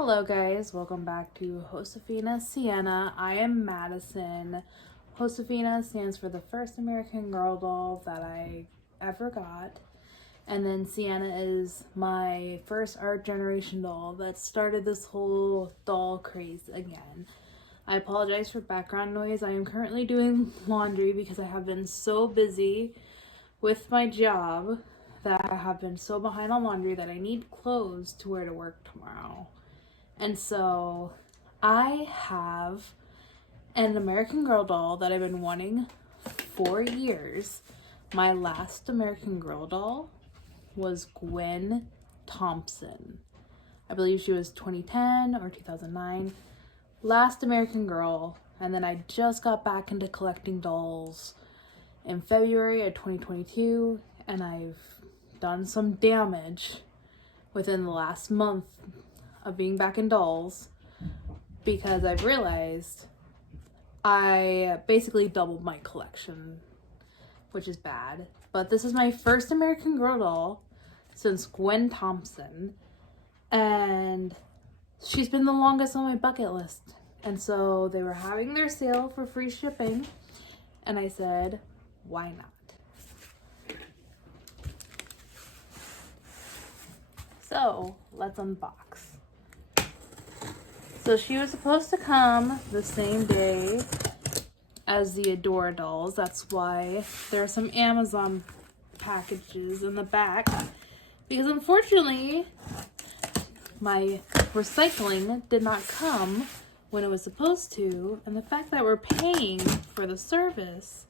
Hello guys, welcome back to Josefina Sienna. I am Madison. Josefina stands for the first American Girl doll that I ever got. And then Sienna is my first art generation doll that started this whole doll craze again. I apologize for background noise. I am currently doing laundry because I have been so busy with my job that I have been so behind on laundry that I need clothes to wear to work tomorrow. And so I have an American Girl doll that I've been wanting for years. My last American Girl doll was Gwen Thompson. I believe she was 2010 or 2009. Last American Girl. And then I just got back into collecting dolls in February of 2022. And I've done some damage within the last month of being back in dolls because I've realized I basically doubled my collection, which is bad. But this is my first American Girl doll since Gwen Thompson, and she's been the longest on my bucket list. And so they were having their sale for free shipping, and I said, why not? So let's unbox. So she was supposed to come the same day as the Adora dolls. That's why there are some Amazon packages in the back. Because unfortunately, my recycling did not come when it was supposed to. And the fact that we're paying for the service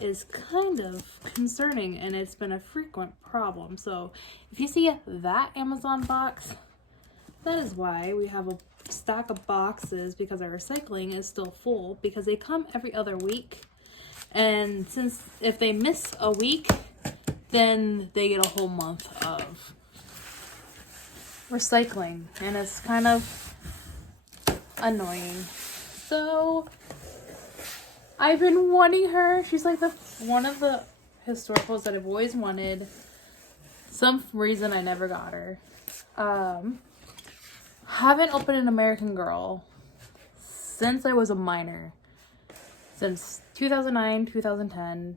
is kind of concerning, and it's been a frequent problem. So if you see that Amazon box, that is why we have a stack of boxes, because our recycling is still full, because they come every other week. And since if they miss a week, then they get a whole month of recycling, and it's kind of annoying. So I've been wanting her. She's like one of the historicals that I've always wanted. Some reason I never got her. Haven't opened an American Girl since I was a minor, since 2009, 2010,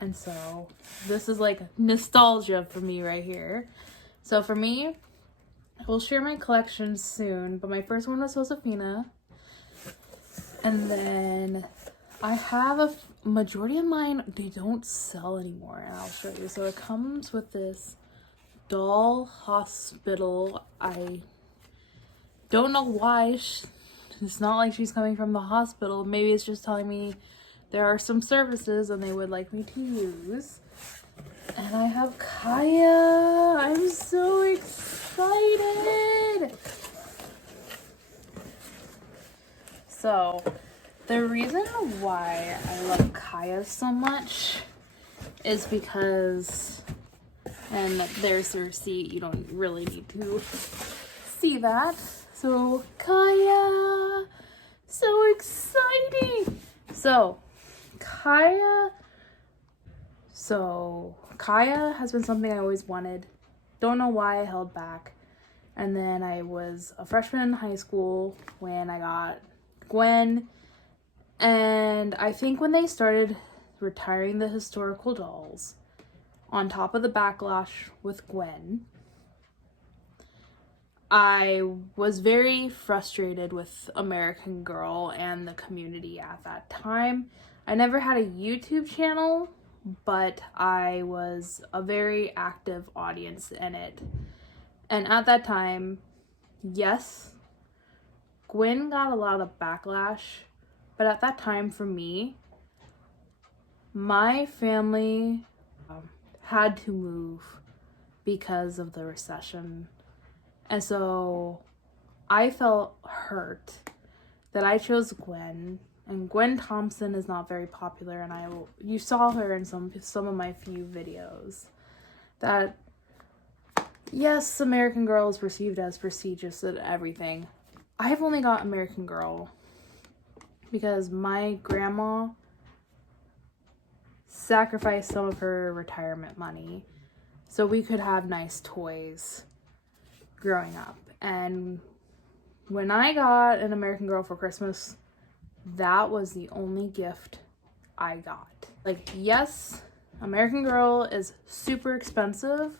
and so this is like nostalgia for me right here. So for me, we'll share my collection soon, but my first one was Josefina, and then I have a majority of mine, they don't sell anymore, and I'll show you. So it comes with this doll hospital. I don't know why. It's not like she's coming from the hospital. Maybe it's just telling me there are some services and they would like me to use. And I have Kaya. I'm so excited. So the reason why I love Kaya so much is because, and there's her receipt, you don't really need to see that. So Kaya, so exciting. So Kaya has been something I always wanted. Don't know why I held back. And then I was a freshman in high school when I got Gwen. And I think when they started retiring the historical dolls, on top of the backlash with Gwen, I was very frustrated with American Girl and the community at that time. I never had a YouTube channel, but I was a very active audience in it. And at that time, yes, Gwen got a lot of backlash, but at that time for me, my family had to move because of the recession. And so I felt hurt that I chose Gwen, and Gwen Thompson is not very popular, and you saw her in some of my few videos. That yes, American Girl is perceived as prestigious and everything. I've only got American Girl because my grandma sacrificed some of her retirement money so we could have nice toys growing up. And when I got an American Girl for Christmas, that was the only gift I got. Like, yes, American Girl is super expensive,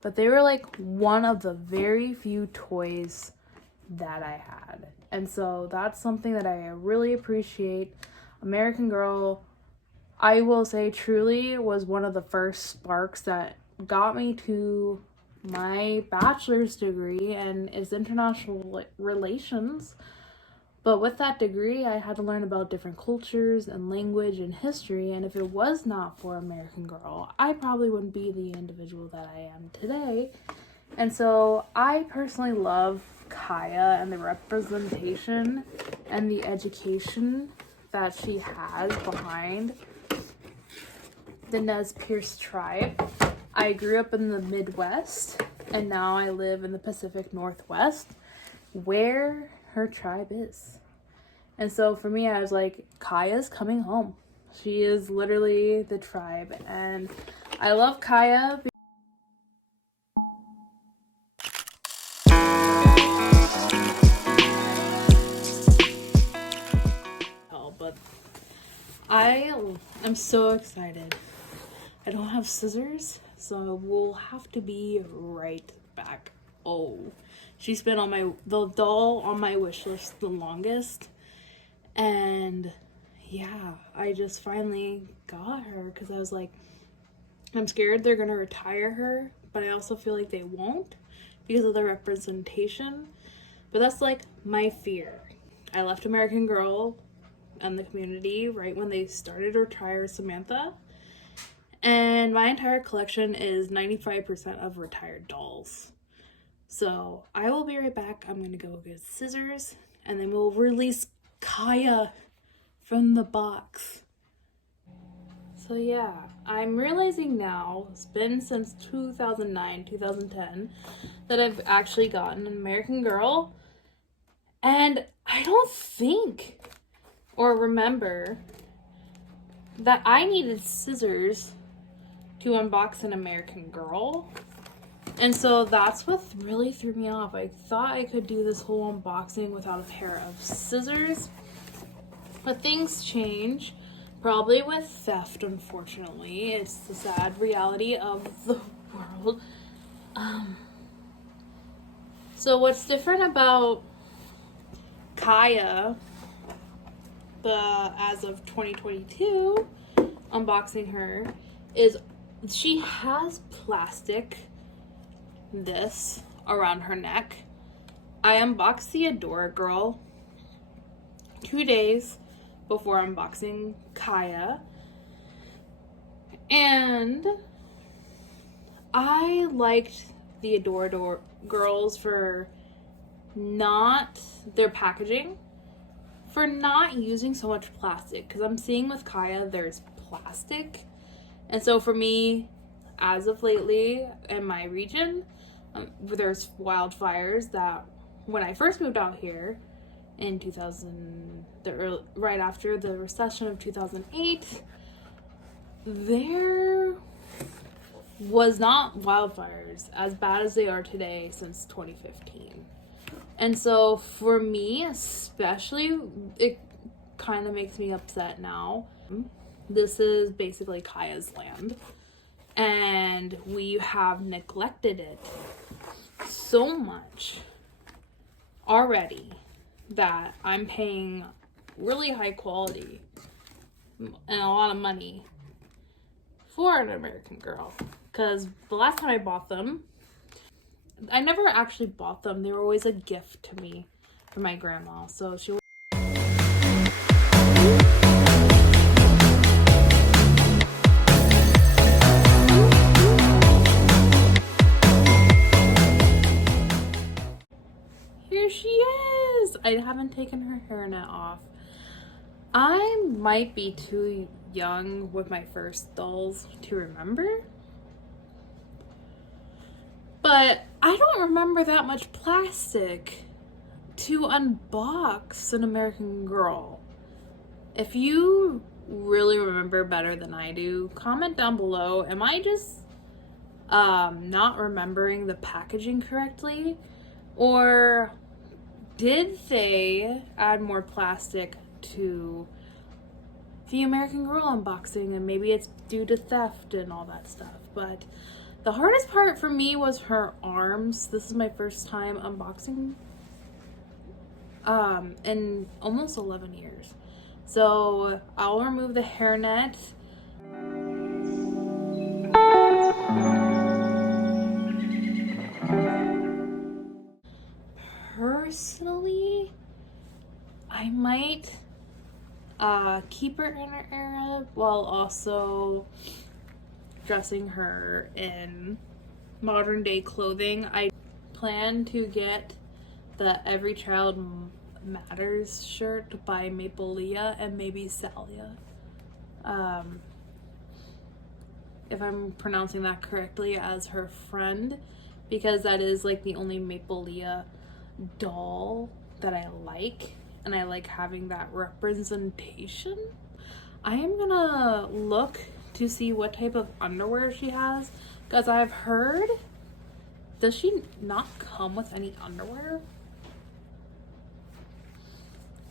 but they were like one of the very few toys that I had. And so that's something that I really appreciate. American Girl, I will say, truly was one of the first sparks that got me to my bachelor's degree, and is international relations. But with that degree, I had to learn about different cultures and language and history, and if it was not for American Girl, I probably wouldn't be the individual that I am today. And so I personally love Kaya and the representation and the education that she has behind the Nez Perce tribe. I grew up in the Midwest, and now I live in the Pacific Northwest, where her tribe is. And so for me, I was like, Kaya's coming home. She is literally the tribe, and I love Kaya. But I'm so excited. I don't have scissors, so we'll have to be right back. Oh, she's been on the doll on my wish list the longest, and yeah, I just finally got her because I was like, I'm scared they're gonna retire her, but I also feel like they won't because of the representation. But that's like my fear. I left American Girl and the community right when they started to retire Samantha. And my entire collection is 95% of retired dolls. So I will be right back. I'm going to go get scissors, and then we'll release Kaya from the box. So yeah, I'm realizing now, it's been since 2009, 2010, that I've actually gotten an American Girl. And I don't think or remember that I needed scissors to unbox an American Girl. And so that's what really threw me off. I thought I could do this whole unboxing without a pair of scissors. But things change, probably with theft, unfortunately. It's the sad reality of the world. So what's different about Kaya, as of 2022, unboxing her, is she has plastic this around her neck. I unboxed the Adora Girl 2 days before unboxing Kaya, and I liked the Adora Girls for not their packaging, for not using so much plastic, because I'm seeing with Kaya there's plastic. And so for me, as of lately in my region, there's wildfires that when I first moved out here in 2000, right after the recession of 2008, there was not wildfires as bad as they are today since 2015. And so for me, especially, it kind of makes me upset now. This is basically Kaya's land, and we have neglected it so much already that I'm paying really high quality and a lot of money for an American Girl. Because the last time I bought them, I never actually bought them. They were always a gift to me from my grandma. So she here she is. I haven't taken her hairnet off. I might be too young with my first dolls to remember, but I don't remember that much plastic to unbox an American Girl. If you really remember better than I do, comment down below. Am I just not remembering the packaging correctly? Or did they add more plastic to the American Girl unboxing, and maybe it's due to theft and all that stuff. But the hardest part for me was her arms. This is my first time unboxing in almost 11 years. So I'll remove the hairnet. Personally, I might keep her in her era while also dressing her in modern day clothing. I plan to get the Every Child Matters shirt by Maple Leah and maybe Salia. If I'm pronouncing that correctly, as her friend, because that is like the only Maple Leah doll that I like, and I like having that representation. I am gonna look to see what type of underwear she has, because I've heard, does she not come with any underwear?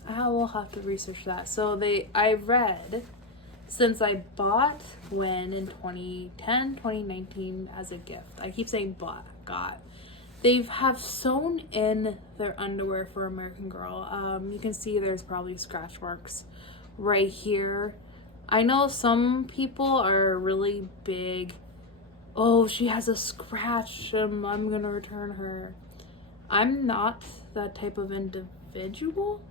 I will have to research that. So I read, since I bought Gwen in 2010, 2019 as a gift. I keep saying got. They have sewn in their underwear for American Girl. You can see there's probably scratch marks right here. I know some people are really big, oh, she has a scratch and I'm gonna return her. I'm not that type of individual,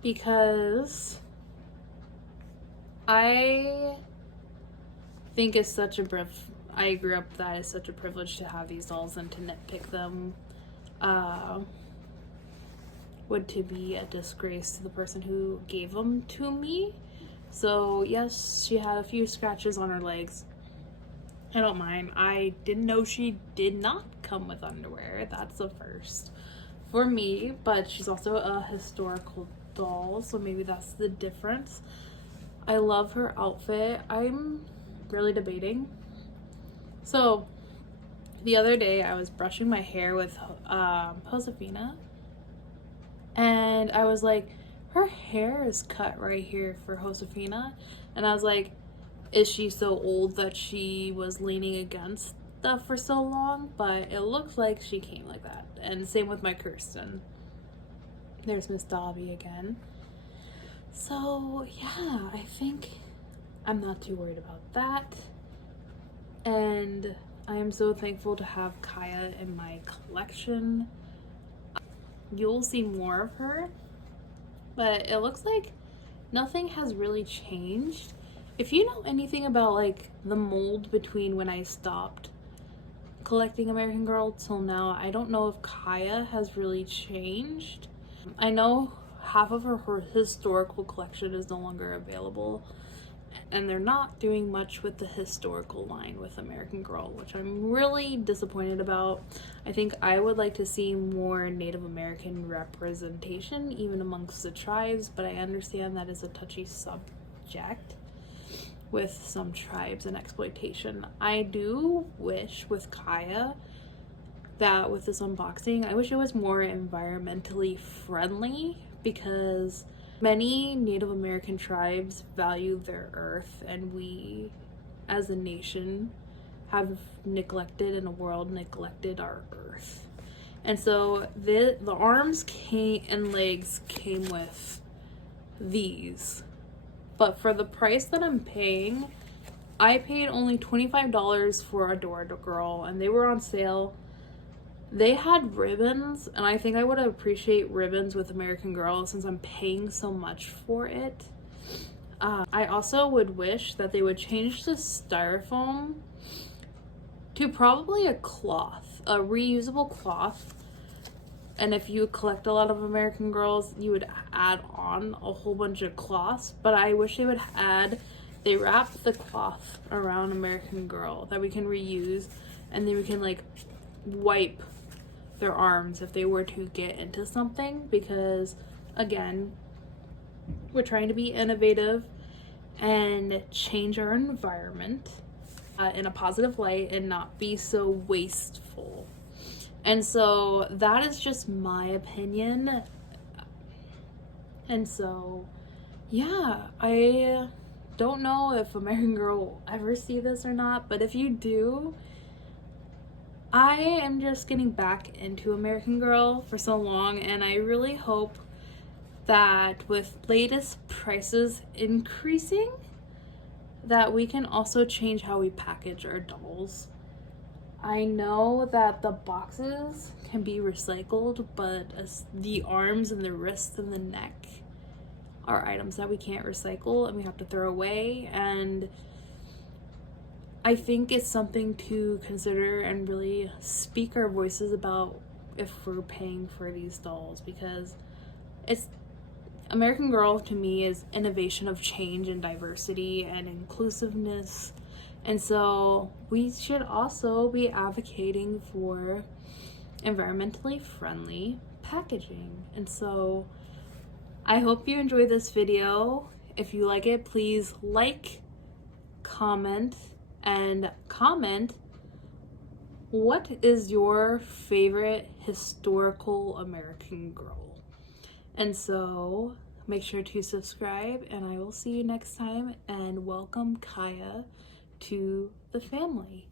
because I think it's such a I grew up that it's such a privilege to have these dolls, and to nitpick them would to be a disgrace to the person who gave them to me. So yes, she had a few scratches on her legs. I don't mind. I didn't know she did not come with underwear. That's the first for me, but she's also a historical doll, so maybe that's the difference. I love her outfit. I'm really debating. So the other day I was brushing my hair with Josefina, and I was like, her hair is cut right here for Josefina, and I was like, is she so old that she was leaning against stuff for so long? But it looks like she came like that. And same with my Kirsten. There's Miss Dobby again. So yeah, I think I'm not too worried about that. And I am so thankful to have Kaya in my collection. You'll see more of her, but it looks like nothing has really changed. If you know anything about like the mold between when I stopped collecting American Girl till now, I don't know if Kaya has really changed. I know half of her historical collection is no longer available, and they're not doing much with the historical line with American Girl, which I'm really disappointed about. I think I would like to see more Native American representation even amongst the tribes, but I understand that is a touchy subject with some tribes and exploitation. I do wish with Kaya that with this unboxing, I wish it was more environmentally friendly, because many Native American tribes value their earth, and we as a nation have neglected, and a world neglected, our earth. And so the arms and legs came with these, but for the price that I'm paying, I paid only $25 for Adore Girl, and they were on sale. They had ribbons, and I think I would appreciate ribbons with American Girl since I'm paying so much for it. I also would wish that they would change the styrofoam to probably a cloth, a reusable cloth. And if you collect a lot of American Girls, you would add on a whole bunch of cloths. But I wish they wrap the cloth around American Girl that we can reuse, and then we can like wipe their arms if they were to get into something, because again, we're trying to be innovative and change our environment in a positive light and not be so wasteful. And so that is just my opinion. And so, yeah, I don't know if American Girl will ever see this or not, but if you do, I am just getting back into American Girl for so long, and I really hope that with latest prices increasing, that we can also change how we package our dolls. I know that the boxes can be recycled, but the arms and the wrists and the neck are items that we can't recycle and we have to throw away. And I think it's something to consider and really speak our voices about if we're paying for these dolls, because it's American Girl to me is innovation of change and diversity and inclusiveness. And so we should also be advocating for environmentally friendly packaging. And so I hope you enjoyed this video. If you like it, please like, comment, and comment what is your favorite historical American Girl. And so make sure to subscribe, and I will see you next time, and welcome Kaya to the family.